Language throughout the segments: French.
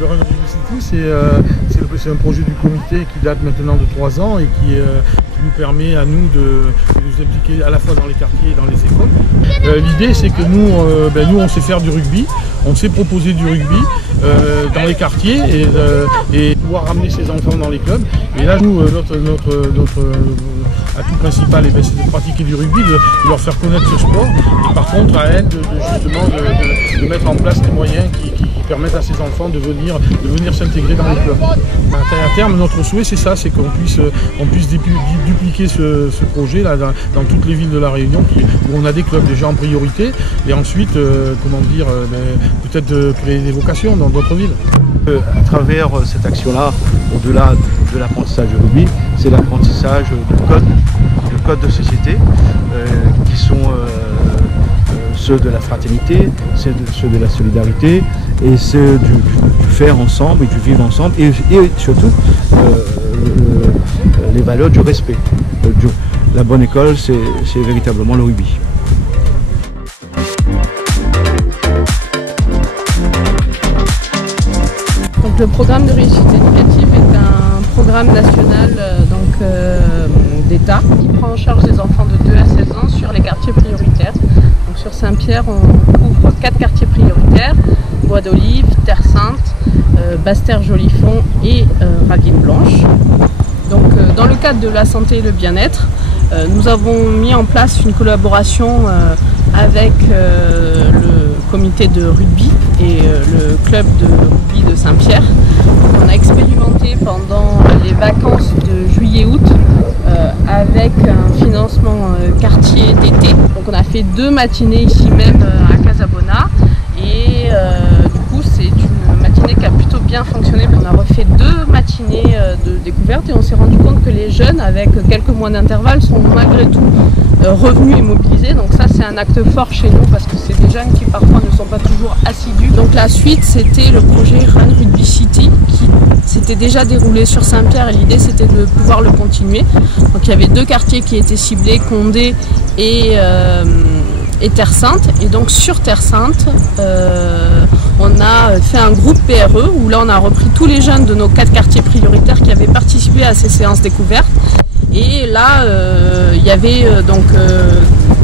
Le Run Rugby City, c'est un projet du comité qui date maintenant de 3 ans et qui nous permet à nous de nous impliquer à la fois dans les quartiers et dans les écoles. L'idée, c'est que nous, on sait faire du rugby, on sait proposer du rugby dans les quartiers et pouvoir ramener ses enfants dans les clubs. Et là, nous, notre atout principal, c'est de pratiquer du rugby, de leur faire connaître ce sport. Et par contre, à elle, justement, de mettre en place des moyens qui permettent à ces enfants de venir s'intégrer dans les clubs. À terme, notre souhait, c'est ça, c'est qu'on puisse dupliquer ce projet là, dans toutes les villes de la Réunion, où on a des clubs déjà en priorité, et ensuite, peut-être créer des vocations dans d'autres villes. À travers cette action-là, au-delà de l'apprentissage du rugby, c'est l'apprentissage de codes de société, qui sont ceux de la fraternité, ceux de la solidarité et ceux du faire ensemble et du vivre ensemble et surtout les valeurs du respect. La bonne école, c'est véritablement le rugby. Donc, le programme de réussite éducative est un programme national d'État qui prend en charge des enfants de 2 à 16 ans sur les quartiers prioritaires. Donc, sur Saint-Pierre, on couvre 4 quartiers prioritaires: Bois d'Olive, Terre Sainte, Basse-Terre-Jolifond et Ravine-Blanche. Donc, dans le cadre de la santé et le bien-être, nous avons mis en place une collaboration avec le comité de rugby et le club de rugby de Saint-Pierre. On a expérimenté pendant les vacances de juillet-août avec un financement quartier d'été. Donc on a fait 2 matinées ici même à Casabona et du coup c'est une matinée qui a plutôt bien fonctionné. On a refait 2 matinées de découverte et on s'est rendu compte que les jeunes, avec quelques mois d'intervalle, sont malgré tout revenus et mobilisés. Donc ça, c'est un acte fort chez nous parce que c'est des jeunes qui parfois ne sont pas toujours assidus. Donc la suite, c'était le projet Run Rugby City qui s'était déjà déroulé sur Saint-Pierre et l'idée c'était de pouvoir le continuer. Donc il y avait 2 quartiers qui étaient ciblés, Condé et Terre Sainte. Et donc sur Terre Sainte, on a fait un groupe PRE où là on a repris tous les jeunes de nos 4 quartiers prioritaires qui avaient participé à ces séances découvertes. Et là, il y avait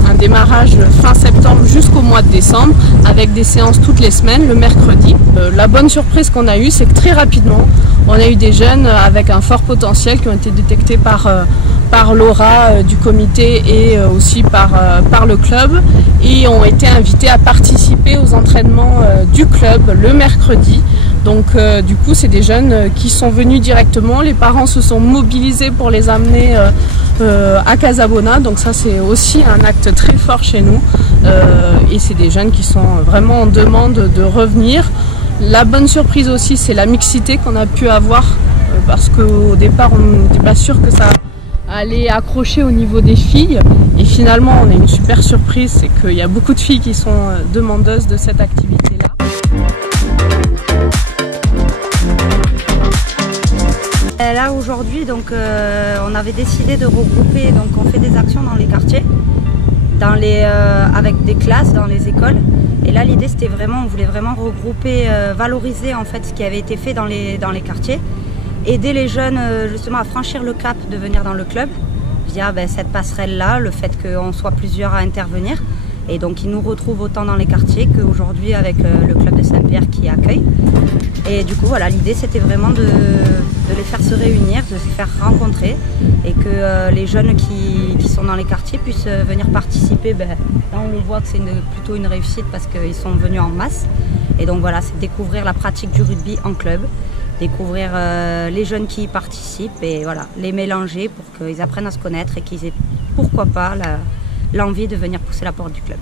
un démarrage fin septembre jusqu'au mois de décembre avec des séances toutes les semaines, le mercredi. La bonne surprise qu'on a eue, c'est que très rapidement, on a eu des jeunes avec un fort potentiel qui ont été détectés par l'aura du comité et aussi par le club et ont été invités à participer aux entraînements du club le mercredi. Donc du coup c'est des jeunes qui sont venus directement, les parents se sont mobilisés pour les amener à Casabona, donc ça c'est aussi un acte très fort chez nous et c'est des jeunes qui sont vraiment en demande de revenir. La bonne surprise aussi c'est la mixité qu'on a pu avoir parce qu'au départ on n'était pas sûr que ça allait accrocher au niveau des filles et finalement on a une super surprise, c'est qu'il y a beaucoup de filles qui sont demandeuses de cette activité-là. Là aujourd'hui, on avait décidé de regrouper, donc on fait des actions dans les quartiers, avec des classes dans les écoles. Et là l'idée c'était vraiment, on voulait vraiment regrouper, valoriser en fait ce qui avait été fait dans les quartiers, aider les jeunes justement à franchir le cap de venir dans le club via cette passerelle-là, le fait qu'on soit plusieurs à intervenir. Et donc ils nous retrouvent autant dans les quartiers qu'aujourd'hui avec le club de Saint-Pierre qui accueille. Et du coup voilà, l'idée c'était vraiment de les faire se réunir, de se faire rencontrer et que les jeunes qui sont dans les quartiers puissent venir participer. Là on le voit que c'est plutôt une réussite parce qu'ils sont venus en masse. Et donc voilà, c'est découvrir la pratique du rugby en club, découvrir les jeunes qui y participent et voilà, les mélanger pour qu'ils apprennent à se connaître et qu'ils aient pourquoi pas l'envie de venir pousser la porte du club.